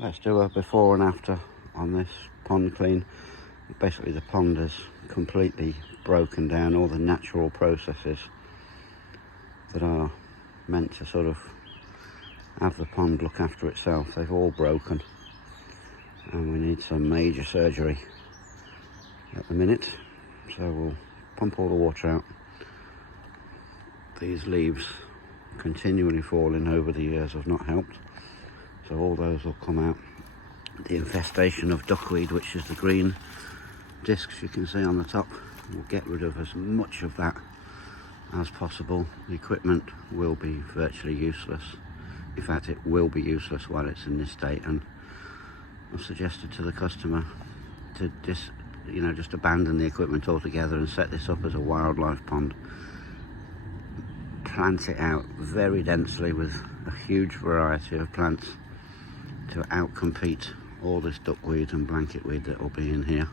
Let's do a before and after on this pond clean. Basically the pond is completely broken down. All the natural processes that are meant to sort of have the pond look after itself, they've all broken, and we need some major surgery at the minute. So we'll pump all the water out. These leaves continually falling over the years have not helped, so all those will come out. The infestation of duckweed, which is the green discs you can see on the top, we'll get rid of as much of that as possible. The equipment will be virtually useless. In fact, it will be useless while it's in this state, and I've suggested to the customer to just abandon the equipment altogether and set this up as a wildlife pond. Plant it out very densely with a huge variety of plants to outcompete all this duckweed and blanketweed that will be in here,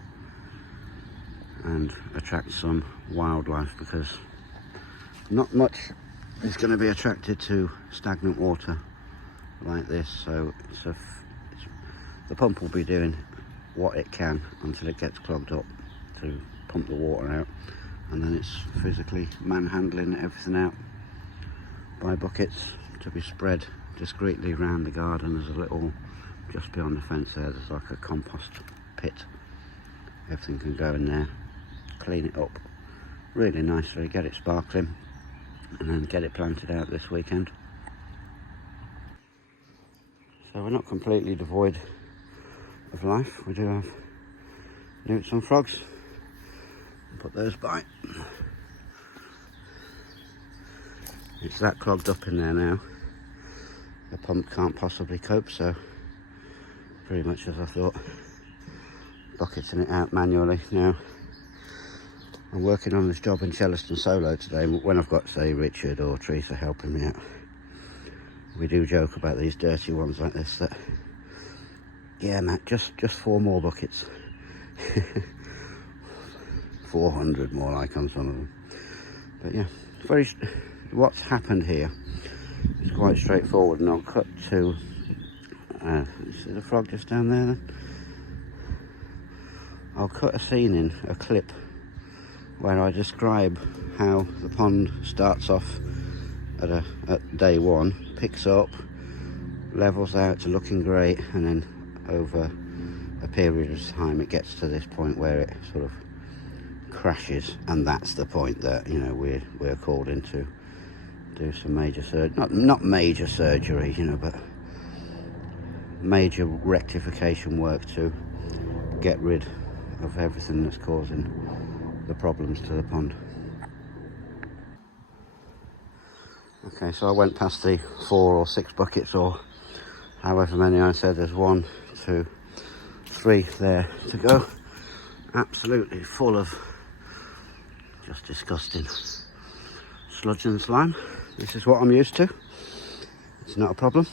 and attract some wildlife, because not much is going to be attracted to stagnant water like this. So the pump will be doing what it can until it gets clogged up to pump the water out, and then it's physically manhandling everything out by buckets to be spread discreetly around the garden. There's a little, just beyond the fence there's like a compost pit. Everything can go in there, clean it up really nicely, get it sparkling, and then get it planted out this weekend. So we're not completely devoid of life. We do have newts and frogs. Put those by. It's that clogged up in there now. The pump can't possibly cope, so pretty much as I thought, bucketing it out manually. Now, I'm working on this job in Chellaston solo today. When I've got, say, Richard or Teresa helping me out, we do joke about these dirty ones like this, that, yeah, Matt, just 4 more buckets. 400 more like on some of them. But yeah, what's happened here is quite straightforward, and I'll cut to, see the frog just down there then? I'll cut a scene in, a clip, where I describe how the pond starts off at day 1, picks up, levels out to looking great, and then over a period of time it gets to this point where it sort of crashes, and that's the point that, you know, we're called in to do some major surgery, not major surgery, you know, but major rectification work to get rid of everything that's causing the problems to the pond. Okay, so I went past the 4 or 6 buckets, or however many I said. There's 1, 2, 3 there to go. Absolutely full of just disgusting sludge and slime. This is what I'm used to. It's not a problem.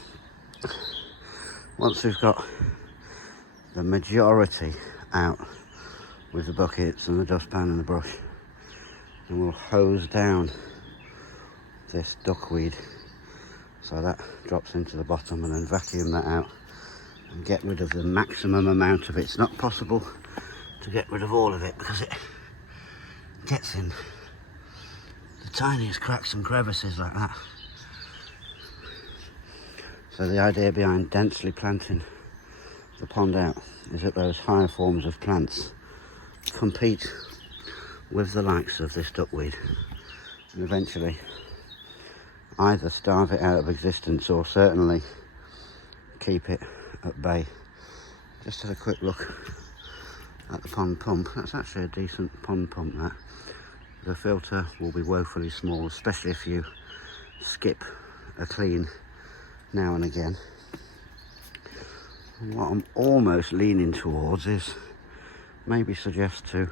Once we've got the majority out with the buckets and the dustpan and the brush, and we'll hose down this duckweed so that drops into the bottom, and then vacuum that out and get rid of the maximum amount of it. It's not possible to get rid of all of it because it gets in the tiniest cracks and crevices like that. So the idea behind densely planting the pond out is that those higher forms of plants compete with the likes of this duckweed, and eventually either starve it out of existence or certainly keep it at bay. Just have a quick look at the pond pump. That's actually a decent pond pump, that. The filter will be woefully small, especially if you skip a clean now and again. And what I'm almost leaning towards is maybe suggest to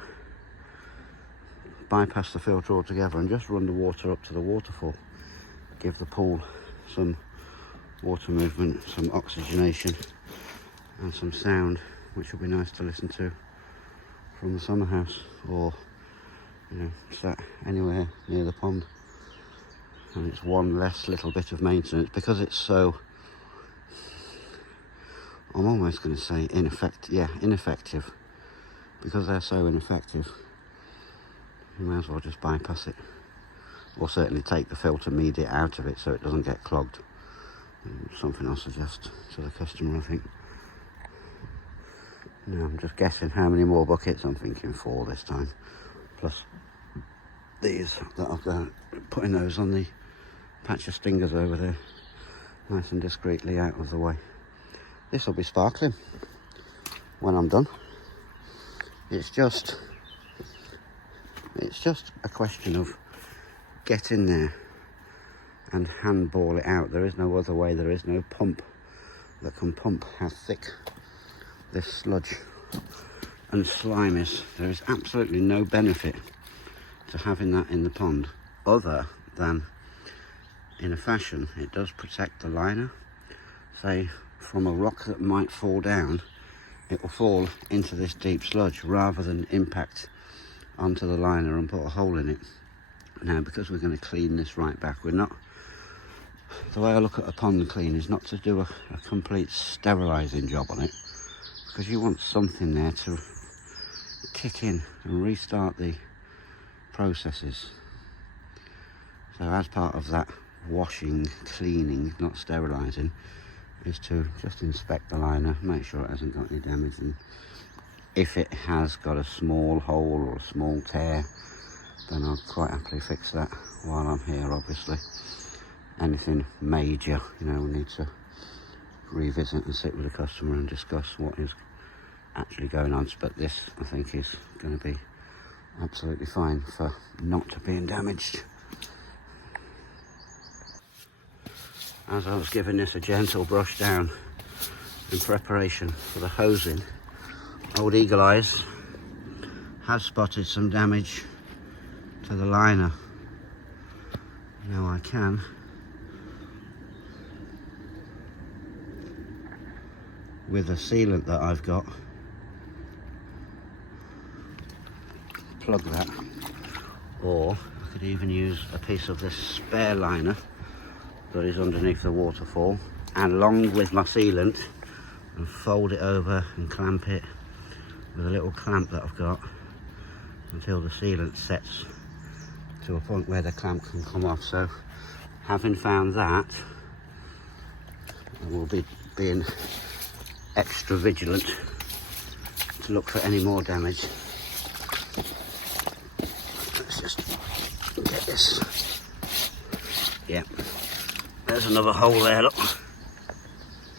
bypass the filter altogether and just run the water up to the waterfall. Give the pool some water movement, some oxygenation and some sound, which will be nice to listen to from the summer house, or, you know, sat anywhere near the pond. And it's one less little bit of maintenance, because it's so I'm almost going to say ineffective, because they're so ineffective. You may as well just bypass it, or certainly take the filter media out of it so it doesn't get clogged. Something I'll suggest to the customer, I think. Now I'm just guessing how many more buckets. I'm thinking 4 this time, plus these that I've got, putting those on the patch of stingers over there, nice and discreetly out of the way. This will be sparkling when I'm done. It's just a question of getting there and handball it out. There is no other way. There is no pump that can pump how thick this sludge and slime is. There is absolutely no benefit to having that in the pond, other than, in a fashion, it does protect the liner. Say, from a rock that might fall down, it will fall into this deep sludge rather than impact onto the liner and put a hole in it. Now, because we're going to clean this right back, the way I look at a pond clean is not to do a complete sterilising job on it, because you want something there to kick in and restart the processes. So as part of that washing, cleaning, not sterilising, is to just inspect the liner, make sure it hasn't got any damage, and if it has got a small hole or a small tear, then I'll quite happily fix that while I'm here, obviously. Anything major, we need to revisit and sit with the customer and discuss what is actually going on. But this, I think, is going to be absolutely fine for not being damaged. As I was giving this a gentle brush down in preparation for the hosing, old Eagle Eyes has spotted some damage to the liner. Now I can with a sealant that I've got, plug that, or I could even use a piece of this spare liner that is underneath the waterfall, and along with my sealant, and fold it over and clamp it with a little clamp that I've got until the sealant sets to a point where the clamp can come off. So having found that, I will be being extra vigilant to look for any more damage. Let's just get this. Yeah, there's another hole there, look.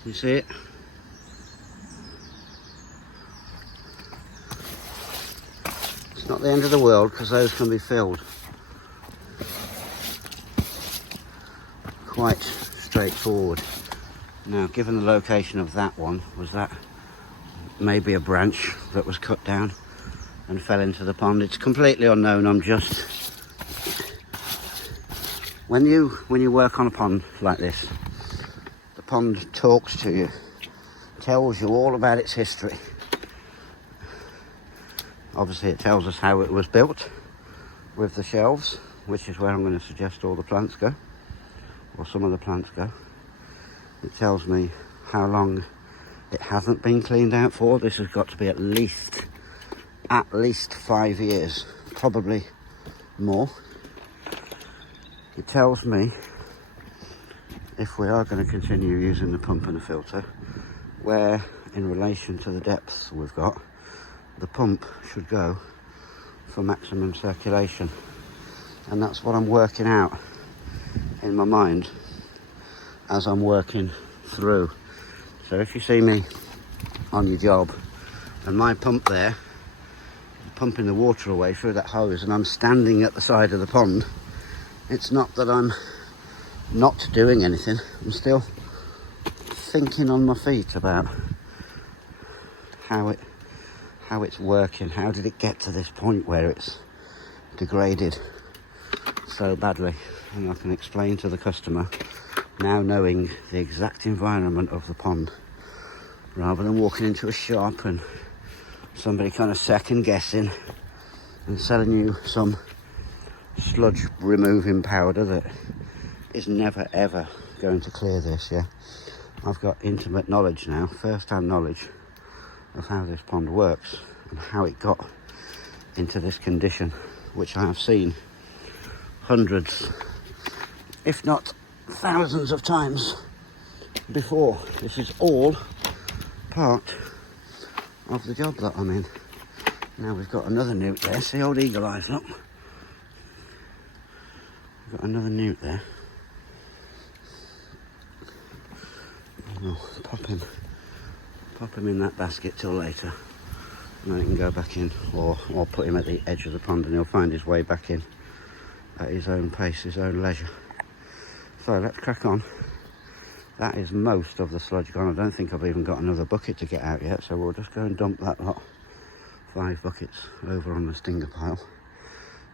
You see it? It's not the end of the world, because those can be filled quite straightforward. Now, given the location of that one, was that maybe a branch that was cut down and fell into the pond? It's completely unknown. I'm just, when you work on a pond like this, the pond talks to you, tells you all about its history. Obviously it tells us how it was built with the shelves, which is where I'm going to suggest all the plants go, or some of the plants go. It tells me how long it hasn't been cleaned out for. This has got to be at least 5 years, probably more. It tells me if we are going to continue using the pump and the filter, where in relation to the depths we've got, the pump should go for maximum circulation. And that's what I'm working out in my mind as I'm working through. So if you see me on your job and my pump there pumping the water away through that hose, and I'm standing at the side of the pond, it's not that I'm not doing anything. I'm still thinking on my feet about how it's working. How did it get to this point where it's degraded so badly? And I can explain to the customer, now knowing the exact environment of the pond, rather than walking into a shop and somebody kind of second guessing and selling you some sludge removing powder that is never ever going to clear this. Yeah, I've got intimate knowledge now, first-hand knowledge of how this pond works and how it got into this condition, which I have seen hundreds, if not thousands of times before. This is all part of the job that I'm in. Now we've got another newt there. See old Eagle Eyes, look. We've got another newt there. We'll pop him in that basket till later, and then he can go back in, or put him at the edge of the pond and he'll find his way back in at his own pace, his own leisure. So let's crack on. That is most of the sludge gone. I don't think I've even got another bucket to get out yet, so we'll just go and dump that lot, 5 buckets, over on the stinger pile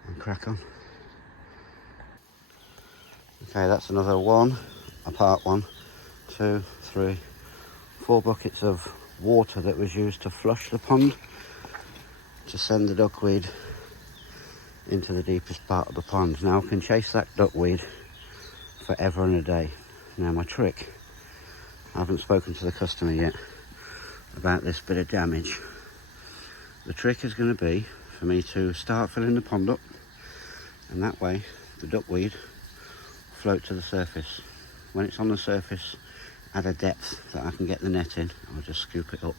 and crack on. Okay, that's another 1, 2, 3, 4 buckets of water that was used to flush the pond to send the duckweed into the deepest part of the pond. Now I can chase that duckweed forever and a day. Now my trick, I haven't spoken to the customer yet about this bit of damage. The trick is going to be for me to start filling the pond up, and that way the duckweed float to the surface. When it's on the surface at a depth that I can get the net in, I'll just scoop it up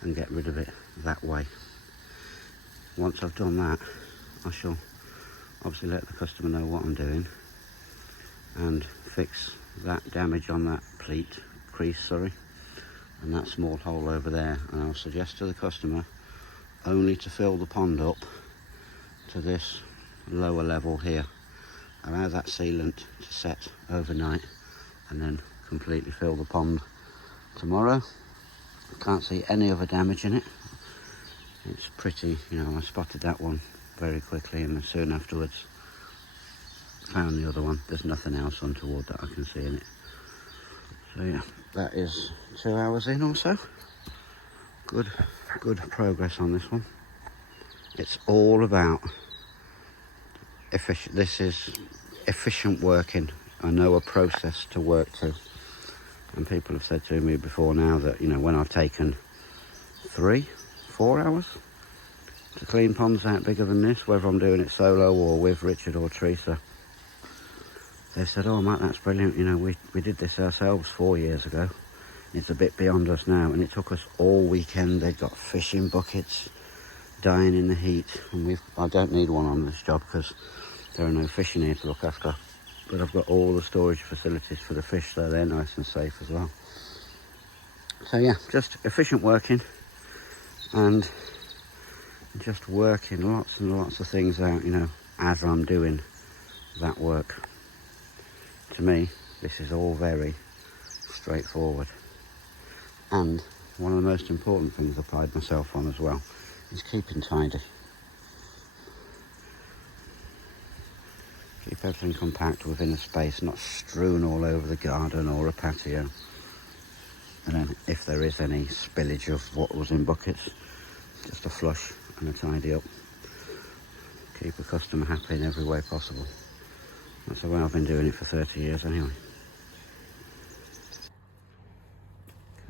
and get rid of it that way. Once I've done that, I shall obviously let the customer know what I'm doing and fix that damage on that crease, and that small hole over there, and I'll suggest to the customer only to fill the pond up to this lower level here. Allow that sealant to set overnight and then completely fill the pond tomorrow. Can't see any other damage in it. It's pretty, I spotted that one very quickly, and soon afterwards found the other one. There's nothing else untoward that I can see in it. So yeah, that is 2 hours in or so. Good progress on this one. It's all about efficient. This is efficient working. I know a process to work to, and people have said to me before now that when I've taken 3-4 hours to clean ponds out bigger than this, whether I'm doing it solo or with Richard or Teresa, they've said, "Oh Matt, that's brilliant, we did this ourselves 4 years ago. It's a bit beyond us now," and it took us all weekend. They've got fishing buckets dying in the heat, and I don't need one on this job because there are no fish in here to look after, but I've got all the storage facilities for the fish, so they're nice and safe as well. So yeah, just efficient working and just working lots and lots of things out, as I'm doing that work. To me, this is all very straightforward. And one of the most important things I pride myself on as well is keeping tidy. Keep everything compact within a space, not strewn all over the garden or a patio. And then if there is any spillage of what was in buckets, just a flush and a tidy up. Keep a customer happy in every way possible. That's the way I've been doing it for 30 years anyway.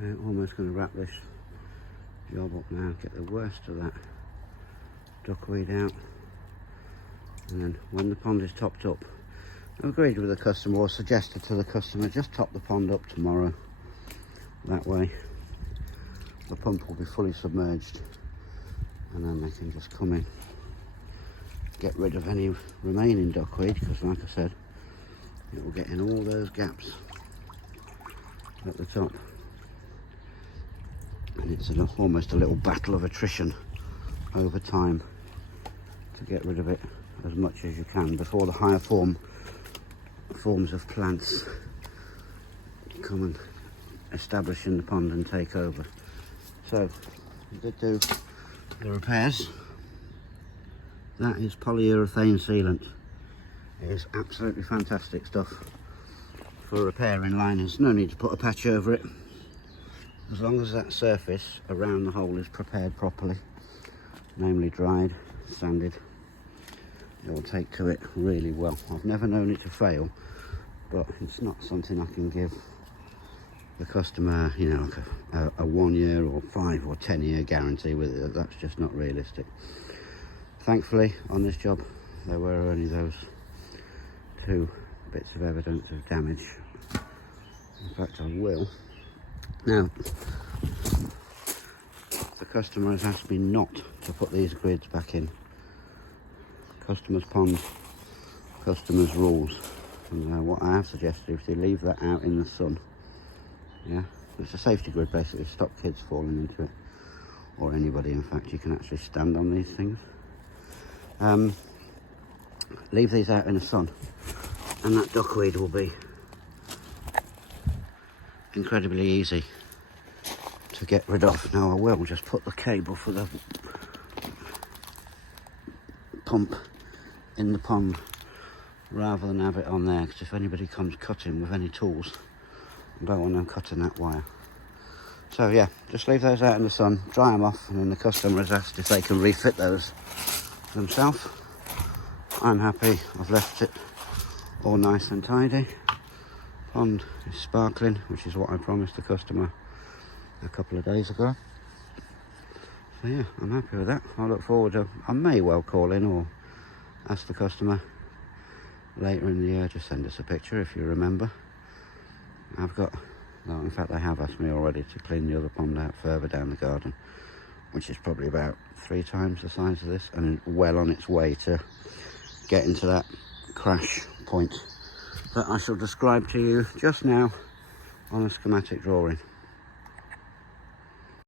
Okay, almost going to wrap this job up now, get the worst of that duckweed out, and then when the pond is topped up, I agreed with the customer, or suggested to the customer, just top the pond up tomorrow. That way the pump will be fully submerged, and then they can just come in, get rid of any remaining duckweed, because like I said, it will get in all those gaps at the top. And it's almost a little battle of attrition over time to get rid of it as much as you can before the higher forms of plants come and establish in the pond and take over. So we did do the repairs. That is polyurethane sealant. It is absolutely fantastic stuff for repairing liners. No need to put a patch over it. As long as that surface around the hole is prepared properly, namely dried, sanded, it will take to it really well. I've never known it to fail, but it's not something I can give the customer, you know, like a 1 year or 5 or 10 year guarantee with it. That's just not realistic. Thankfully, on this job, there were only those 2 bits of evidence of damage. In fact, I will. Now, the customer has asked me not to put these grids back in. Customer's pond, customer's rules. And what I have suggested is to leave that out in the sun. Yeah, it's a safety grid basically, stop kids falling into it, or anybody. In fact, you can actually stand on these things. Leave these out in the sun, and that duckweed will be incredibly easy to get rid of. Now I will just put the cable for the pump in the pond rather than have it on there, because if anybody comes cutting with any tools, I don't want them cutting that wire. So yeah, just leave those out in the sun, dry them off, and then the customer has asked if they can refit those themselves. I'm happy, I've left it all nice and tidy. Pond is sparkling, which is what I promised the customer a couple of days ago. So yeah, I'm happy with that. I look forward to, I may well call in or ask the customer later in the year, just send us a picture if you remember. I've got, well, in fact they have asked me already to clean the other pond out further down the garden, which is probably about 3 times the size of this, and well on its way to getting to that crash point that I shall describe to you just now on a schematic drawing.